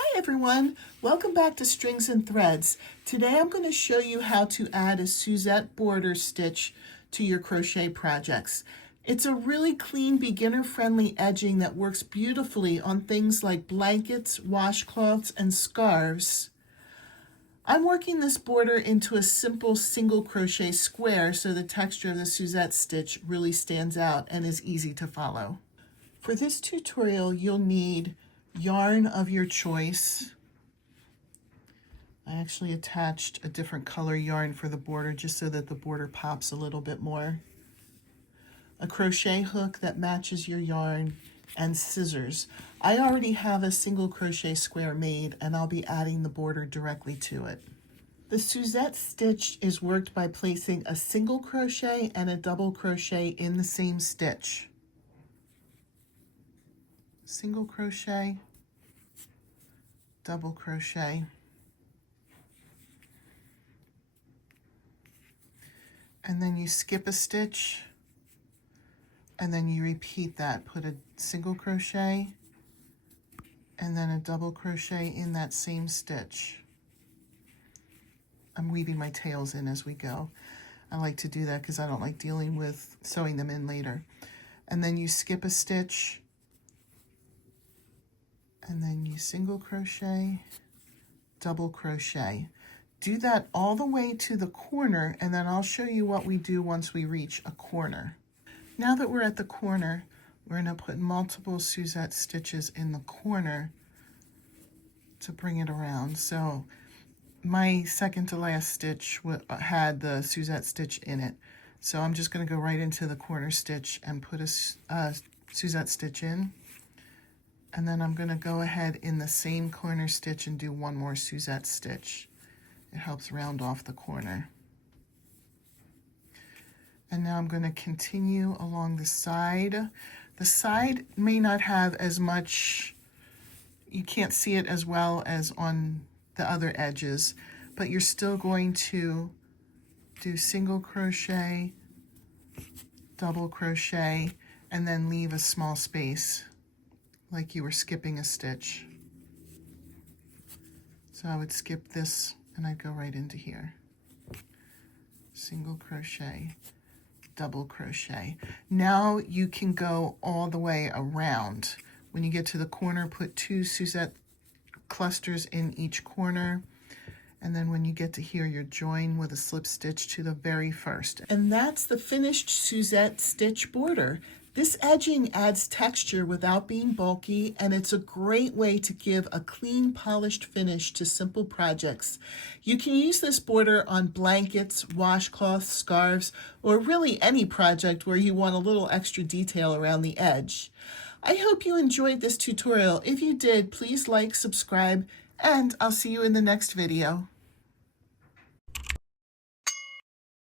Hi everyone, welcome back to Strings and Threads. Today I'm going to show you how to add a Suzette border stitch to your crochet projects. It's a really clean, beginner-friendly edging that works beautifully on things like blankets, washcloths, and scarves. I'm working this border into a simple single crochet square so the texture of the Suzette stitch really stands out and is easy to follow. For this tutorial, you'll need yarn of your choice. I actually attached a different color yarn for the border just so that the border pops a little bit more. A crochet hook that matches your yarn, and scissors. I already have a single crochet square made and I'll be adding the border directly to it. The Suzette stitch is worked by placing a single crochet and a double crochet in the same stitch. Single crochet, double crochet, and then you skip a stitch, and then you repeat that. Put a single crochet and then a double crochet in that same stitch. I'm weaving my tails in as we go. I like to do that because I don't like dealing with sewing them in later. And then you skip a stitch, and then you single crochet, double crochet. Do that all the way to the corner, and then I'll show you what we do once we reach a corner. Now that we're at the corner, we're going to put multiple Suzette stitches in the corner to bring it around. So my second to last stitch had the Suzette stitch in it. So I'm just going to go right into the corner stitch and put a Suzette stitch in. And then I'm going to go ahead in the same corner stitch and do one more Suzette stitch. It helps round off the corner. And now I'm going to continue along the side. The side may not have as much, you can't see it as well as on the other edges, but you're still going to do single crochet, double crochet, and then leave a small space like you were skipping a stitch. So I would skip this and I'd go right into here. Single crochet, double crochet. Now you can go all the way around. When you get to the corner, put 2 Suzette clusters in each corner. And then when you get to here, you join with a slip stitch to the very first. And that's the finished Suzette stitch border. This edging adds texture without being bulky, and it's a great way to give a clean, polished finish to simple projects. You can use this border on blankets, washcloths, scarves, or really any project where you want a little extra detail around the edge. I hope you enjoyed this tutorial. If you did, please like, subscribe, and I'll see you in the next video.